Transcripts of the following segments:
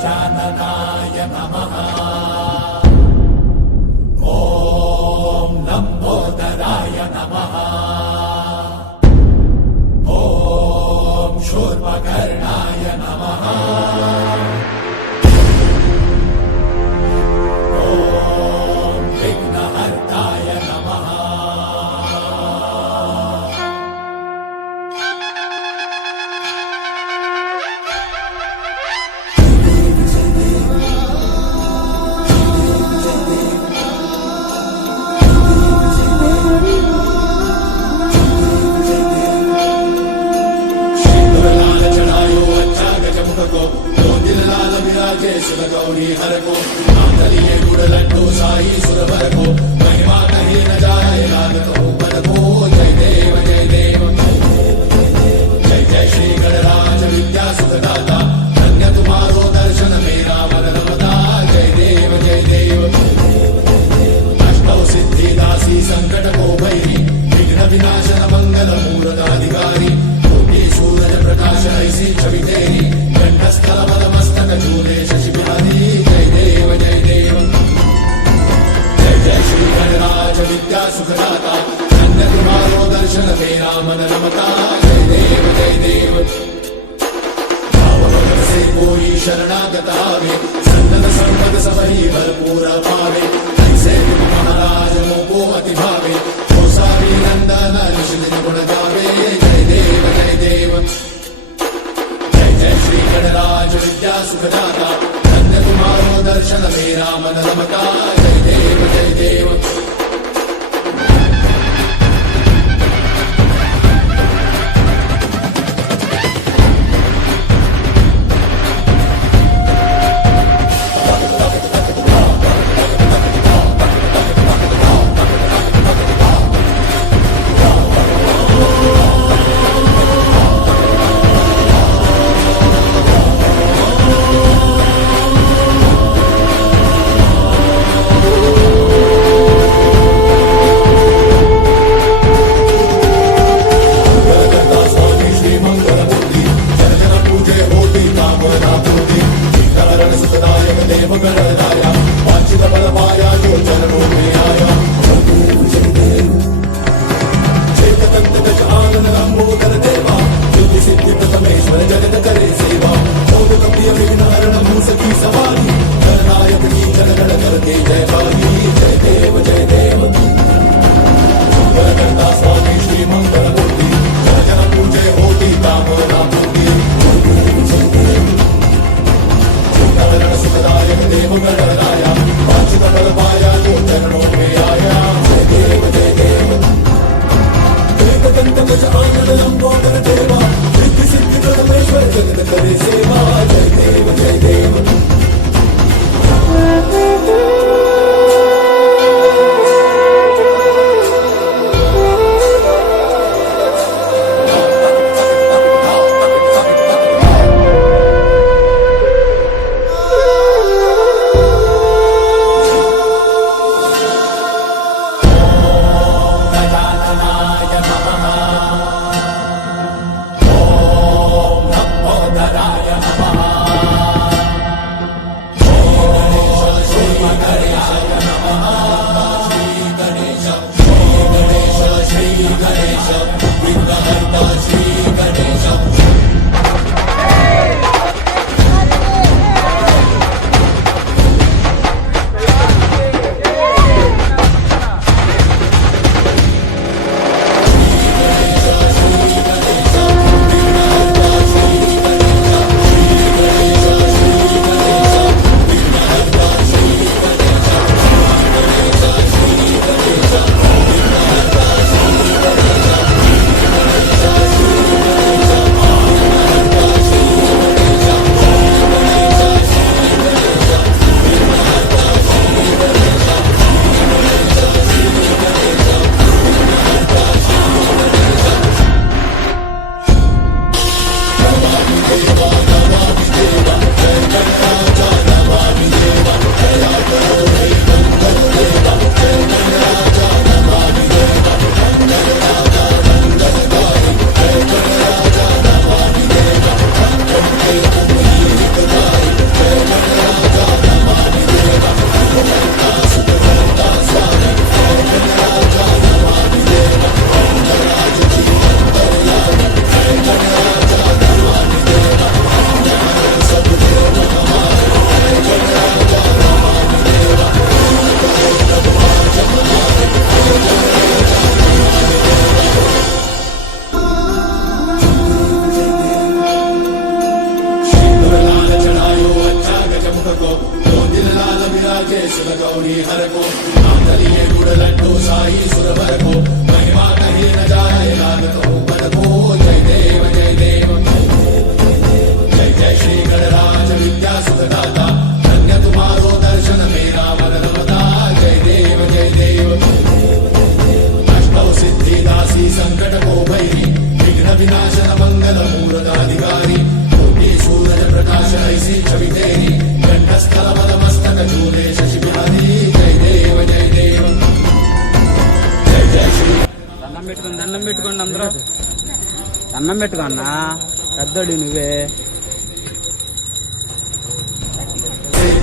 गजाननाय नमः। ॐ लम्बोदराय नमः। ॐ शूर्पकर्णाय नमः। ॐ विघ्नहर्ताय नमः। शिव गौरी हर को नांदलिए गुड़ लड्डू साई सुरवर को महिमा कहीं न जाए लागत ऊपर को। जय देव जय देव जय जय श्री गणराज विद्या सुखदाता धन्य तुम्हारो दर्शन मेरा मन रमता। जय देव जय देव अष्टौ सिद्धि दासी संकट को भैरी विघ्न विनाशन मंगल मूर्धाधिकारी कोटि सूरज प्रकाश ऐसी छवि तेरी कंठस्थल मस्तक चूरे शशि बिहारी। जय देव जय देव जय जय श्री गणराज विद्या सुखदाता धन्य तुम्हारो दर्शन मेरा मन रमता। जय देव जय देव भाव भगत से कोई शरणागत आवे सन्नत संपद सबही भरपूर पावे। ऐसे तुम महाराज मोको अति भावे गोसावी नंदन निशिदिन गुण गावे। जय देव जय देव जय श्री गणराज विद्या सुखदाता धन्य तुम्हारो दर्शन मेरा मन रमता। जय देव जय देव को दो दिल लाल विराजे सुर गौरी हर को नाम दलिए गुड़ लड्डू साई सुरवर को महिमा कहीं न जाए लागत ऊपर को जय देव जय देव जय जय श्री गणराज विद्या सुखदाता धन्य तुम्हारो दर्शन मेरा मन रमता जय देव जय देव अष्टौ सिद्धि दासी संकट को भैरी विघ्न विनाशन मंगल मूर्धाधिकारी कोटि सूरज प्रकाश ऐसी छवि तेरी कंठस्थल बल मस्तक चूले शशि बिहारी जय देव जय देव जय जय श्री దండం పెట్టుకోండి అందరూ దండం పెట్టుకో అన్న పెద్దోడు నువ్వే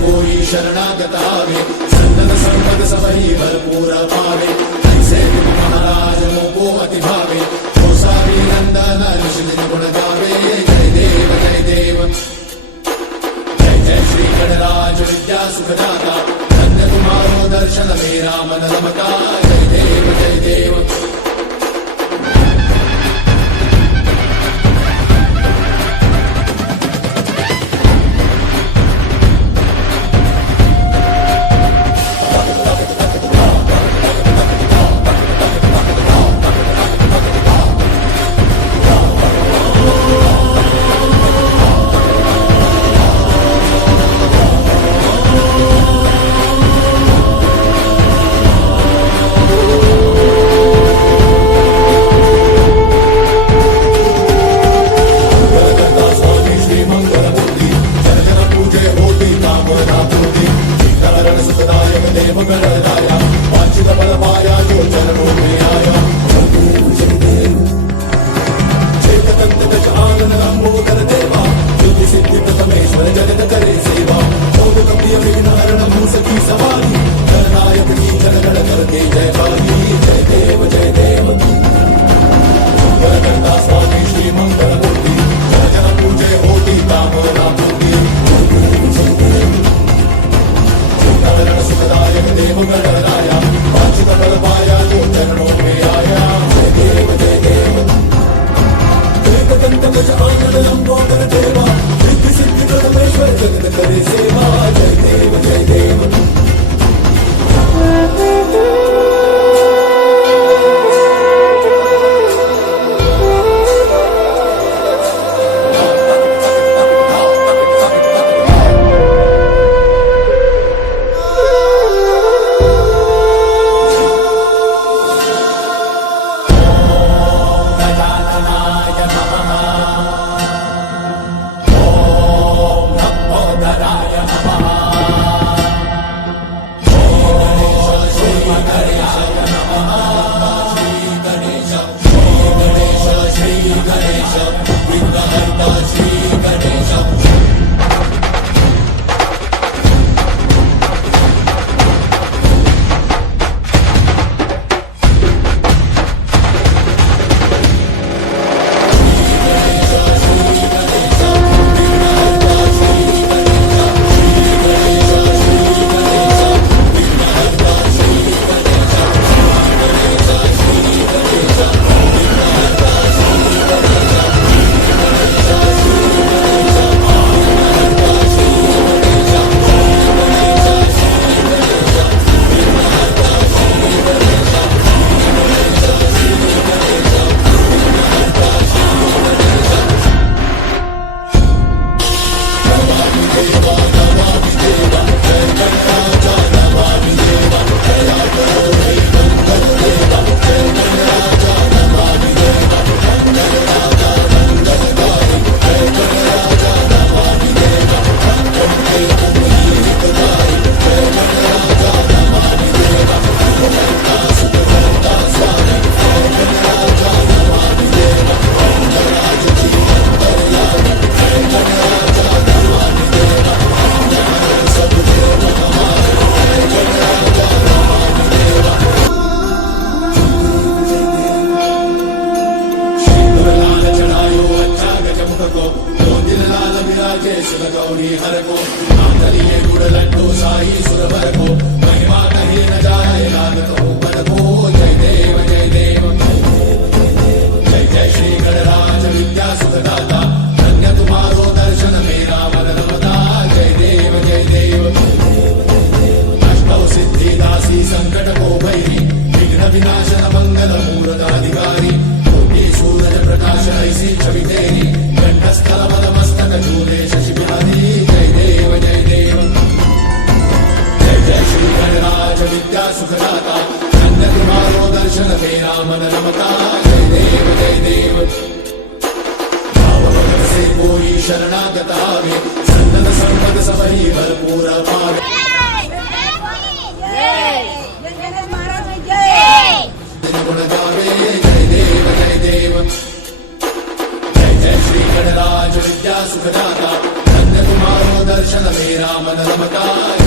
कोई शरणागत आवे संतन संपद सबही भरपूर पावे ऐसे तुम महाराज को अति भावे हो सारी नंदन ऋषि गुण गावे जय देव जय देव जय जय श्री गणराज विद्या सुखदाता धन्य तुम्हारो दर्शन मेरा मन रमता जय देव जय देव सुर गौरी हर को नाम दलिए गुड़ लड्डू साई सुरवर को महिमा कहीं न जाए लागत ऊपर को जय देव जय देव जय जय श्री गणराज विद्या सुखदाता धन्य तुम्हारो दर्शन मेरा मन रमता जय देव जय देव सन्नत संपद सबही भरपूर पावे गुण गावे जय देव जय देव जय जय श्री गणराज विद्या सुखदाता धन्य तुम्हारो दर्शन मेरा मन रमता